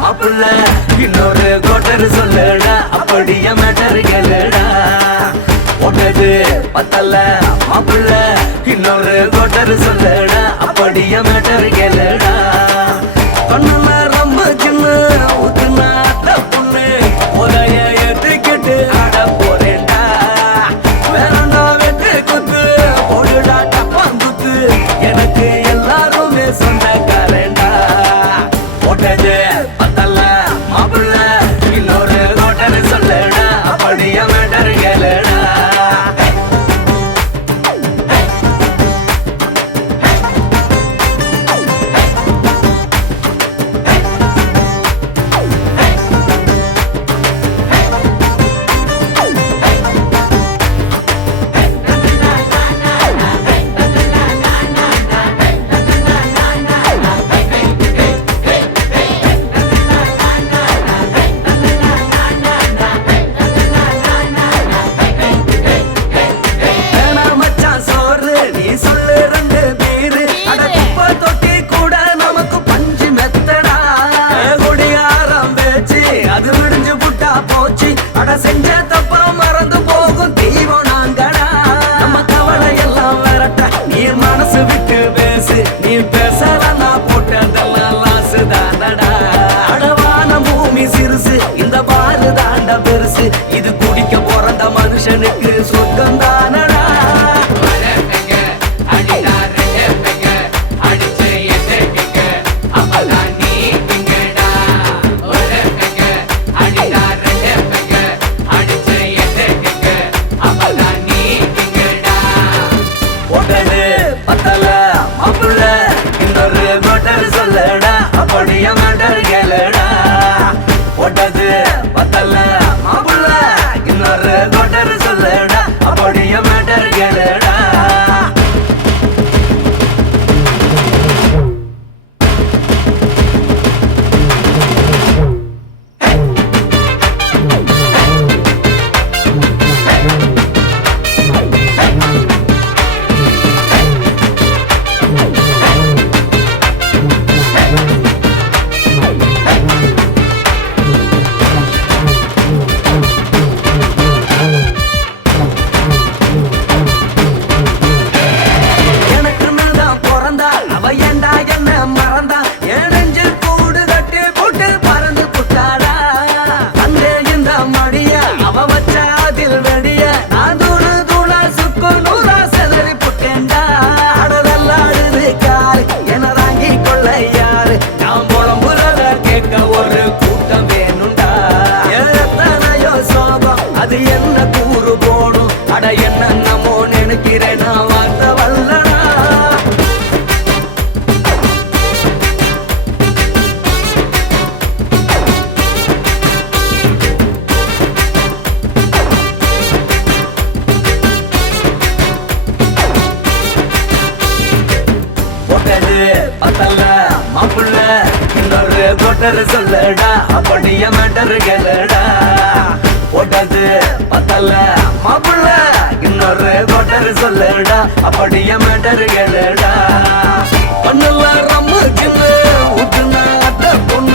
மாப்பிள்ள இன்னொரு கோட்டர் சொல்லுடா அப்படியே மேட்டர் கேளுடா ஒட்டது பத்தல்ல மாப்பிள்ள இன்னொரு கோட்டர் சொல்லுடா அப்படியே மேட்டர் கேளுடா கண்ணுல ரொம்ப சின்ன ஊத்துனா பொண்ணு உதய ஏத்துக்கிட்டு ஆட போறேன்டா வேறண்டா வெட்டு குத்து போடுடா டப்பாங்குத்து எனக்கு எல்லாருமே சொந்தக்காரன்டா ஒட்டது பத்தல்ல மாப்பிள்ள இன்னொரு கோட்டர் சொல்லுடா அப்படியே மேட்டர் கேளுடா செஞ்ச தப்பா மறந்து போகும் தெய்வம் நாங்கடா நம்ம கவலை எல்லாம் விரட்ட நீ மனசு விட்டு பேசு நீ பேசலன்னா போட்டதெல்லாம் லாசு தானடா அடவான பூமி சிறுசு இந்த பாரு தாண்ட பெருசு இது குடிக்க பிறந்த மனுஷனுக்கு சொர்க்கம் தானடா அப்படியே மேட்டர் கேளுடா ஒட்டது பத்தல்ல மாப்பிள்ள இன்னொரு கோட்டர் சொல்லுடா அப்படியே மேட்டர் கேளுடா அது என்ன கூறு போடும் அட என்னமோ நினைக்கிறேன் நான் வார்த்தை வல்லடா ஒட்டது பத்தல்ல மாப்பிள்ள இன்னொரு கோட்டர் சொல்லுடா அப்படியே மேட்டர் கேளுடா ஒட்டது பத்தல்ல மாப்பிள்ள இன்னொரு கோட்டர் சொல்லுடா அப்படியே மேட்டர் கேளுடா கண்ணுல ரொம்ப சின்ன ஊத்துனா பொண்ணு